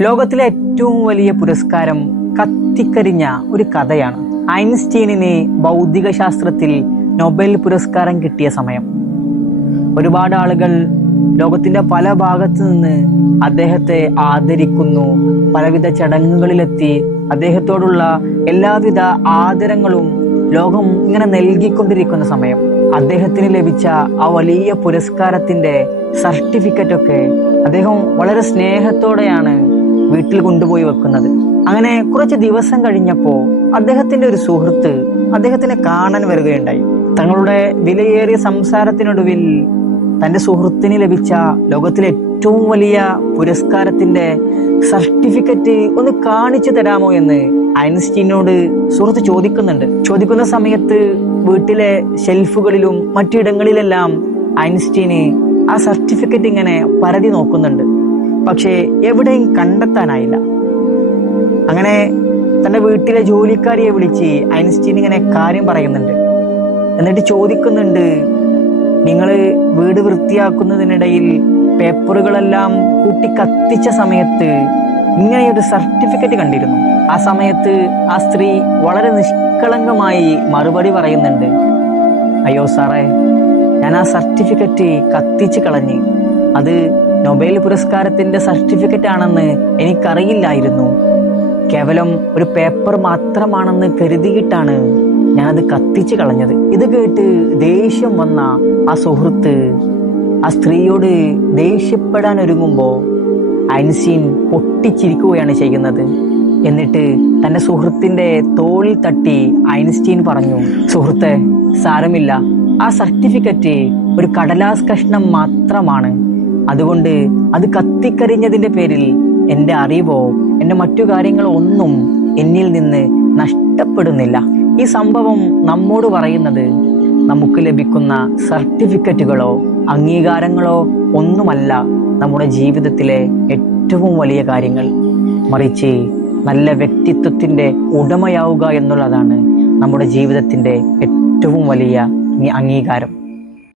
ലോകത്തിലെ ഏറ്റവും വലിയ പുരസ്കാരം കത്തിക്കരിഞ്ഞ ഒരു കഥയാണ്. ഐൻസ്റ്റീനിന് ഭൗതിക ശാസ്ത്രത്തിൽ നൊബേൽ പുരസ്കാരം കിട്ടിയ സമയം. ഒരുപാട് ആളുകൾ ലോകത്തിന്റെ പല ഭാഗത്തു നിന്ന് അദ്ദേഹത്തെ ആദരിക്കുന്നു. പലവിധ ചടങ്ങുകളിലെത്തി അദ്ദേഹത്തോടുള്ള എല്ലാവിധ ആദരങ്ങളും ലോകം ഇങ്ങനെ നൽകിക്കൊണ്ടിരിക്കുന്ന സമയം അദ്ദേഹത്തിന് ലഭിച്ച ആ വലിയ പുരസ്കാരത്തിന്റെ സർട്ടിഫിക്കറ്റ് ഒക്കെ അദ്ദേഹം വളരെ സ്നേഹത്തോടെയാണ് വീട്ടിൽ കൊണ്ടുപോയി വെക്കുന്നത്. അങ്ങനെ കുറച്ച് ദിവസം കഴിഞ്ഞപ്പോ അദ്ദേഹത്തിന്റെ ഒരു സുഹൃത്ത് അദ്ദേഹത്തിനെ കാണാൻ വരികയുണ്ടായി. തങ്ങളുടെ വിലയേറിയ സംസാരത്തിനൊടുവിൽ തന്റെ സുഹൃത്തിന് ലഭിച്ച ലോകത്തിലെ ഏറ്റവും വലിയ പുരസ്കാരത്തിന്റെ സർട്ടിഫിക്കറ്റ് ഒന്ന് കാണിച്ചു തരാമോ എന്ന് ഐൻസ്റ്റീനോട് സുഹൃത്ത് ചോദിക്കുന്ന സമയത്ത് വീട്ടിലെ ഷെൽഫുകളിലും മറ്റിടങ്ങളിലെല്ലാം ഐൻസ്റ്റീന് ആ സർട്ടിഫിക്കറ്റ് ഇങ്ങനെ പരതി നോക്കുന്നുണ്ട്. പക്ഷേ എവിടെയും കണ്ടെത്താനായില്ല. അങ്ങനെ തന്റെ വീട്ടിലെ ജോലിക്കാരിയെ വിളിച്ച് ഐൻസ്റ്റീൻ ഇങ്ങനെ കാര്യം പറയുന്നുണ്ട്. എന്നിട്ട് ചോദിക്കുന്നുണ്ട്, നിങ്ങൾ വീട് വൃത്തിയാക്കുന്നതിനിടയിൽ പേപ്പറുകളെല്ലാം കൂട്ടി കത്തിച്ച സമയത്ത് ഇങ്ങനെയൊരു സർട്ടിഫിക്കറ്റ് കണ്ടിരുന്നു. ആ സമയത്ത് ആ സ്ത്രീ വളരെ നിഷ്കളങ്കമായി മറുപടി പറയുന്നുണ്ട്, അയ്യോ സാറേ, ഞാൻ ആ സർട്ടിഫിക്കറ്റ് കത്തിച്ച് കളഞ്ഞ്. അത് നൊബേൽ പുരസ്കാരത്തിന്റെ സർട്ടിഫിക്കറ്റ് ആണെന്ന് എനിക്കറിയില്ലായിരുന്നു. കേവലം ഒരു പേപ്പർ മാത്രമാണെന്ന് കരുതിയിട്ടാണ് ഞാനത് കത്തിച്ച് കളഞ്ഞത്. ഇത് കേട്ട് ദേഷ്യം വന്ന ആ സുഹൃത്ത് ആ സ്ത്രീയോട് ദേഷ്യപ്പെടാൻ ഒരുങ്ങുമ്പോ ഐൻസ്റ്റീൻ പൊട്ടിച്ചിരിക്കുകയാണ് ചെയ്യുന്നത്. എന്നിട്ട് തന്റെ സുഹൃത്തിന്റെ തോളിൽ തട്ടി ഐൻസ്റ്റീൻ പറഞ്ഞു, സുഹൃത്തെ, സാരമില്ല, ആ സർട്ടിഫിക്കറ്റ് ഒരു കടലാസ് കഷ്ണം മാത്രമാണ്. അതുകൊണ്ട് അത് കത്തിക്കരിഞ്ഞതിന്റെ പേരിൽ എന്റെ അറിവോ എന്റെ മറ്റു കാര്യങ്ങളോ ഒന്നും എന്നിൽ നിന്ന് നഷ്ടപ്പെടുന്നില്ല. ഈ സംഭവം നമ്മോട് പറയുന്നത് നമുക്ക് ലഭിക്കുന്ന സർട്ടിഫിക്കറ്റുകളോ അംഗീകാരങ്ങളോ ഒന്നുമല്ല നമ്മുടെ ജീവിതത്തിലെ ഏറ്റവും വലിയ കാര്യങ്ങൾ. മറിച്ച് നല്ല വ്യക്തിത്വത്തിന്റെ ഉടമയാവുക എന്നുള്ളതാണ് നമ്മുടെ ജീവിതത്തിന്റെ ഏറ്റവും വലിയ അംഗീകാരം.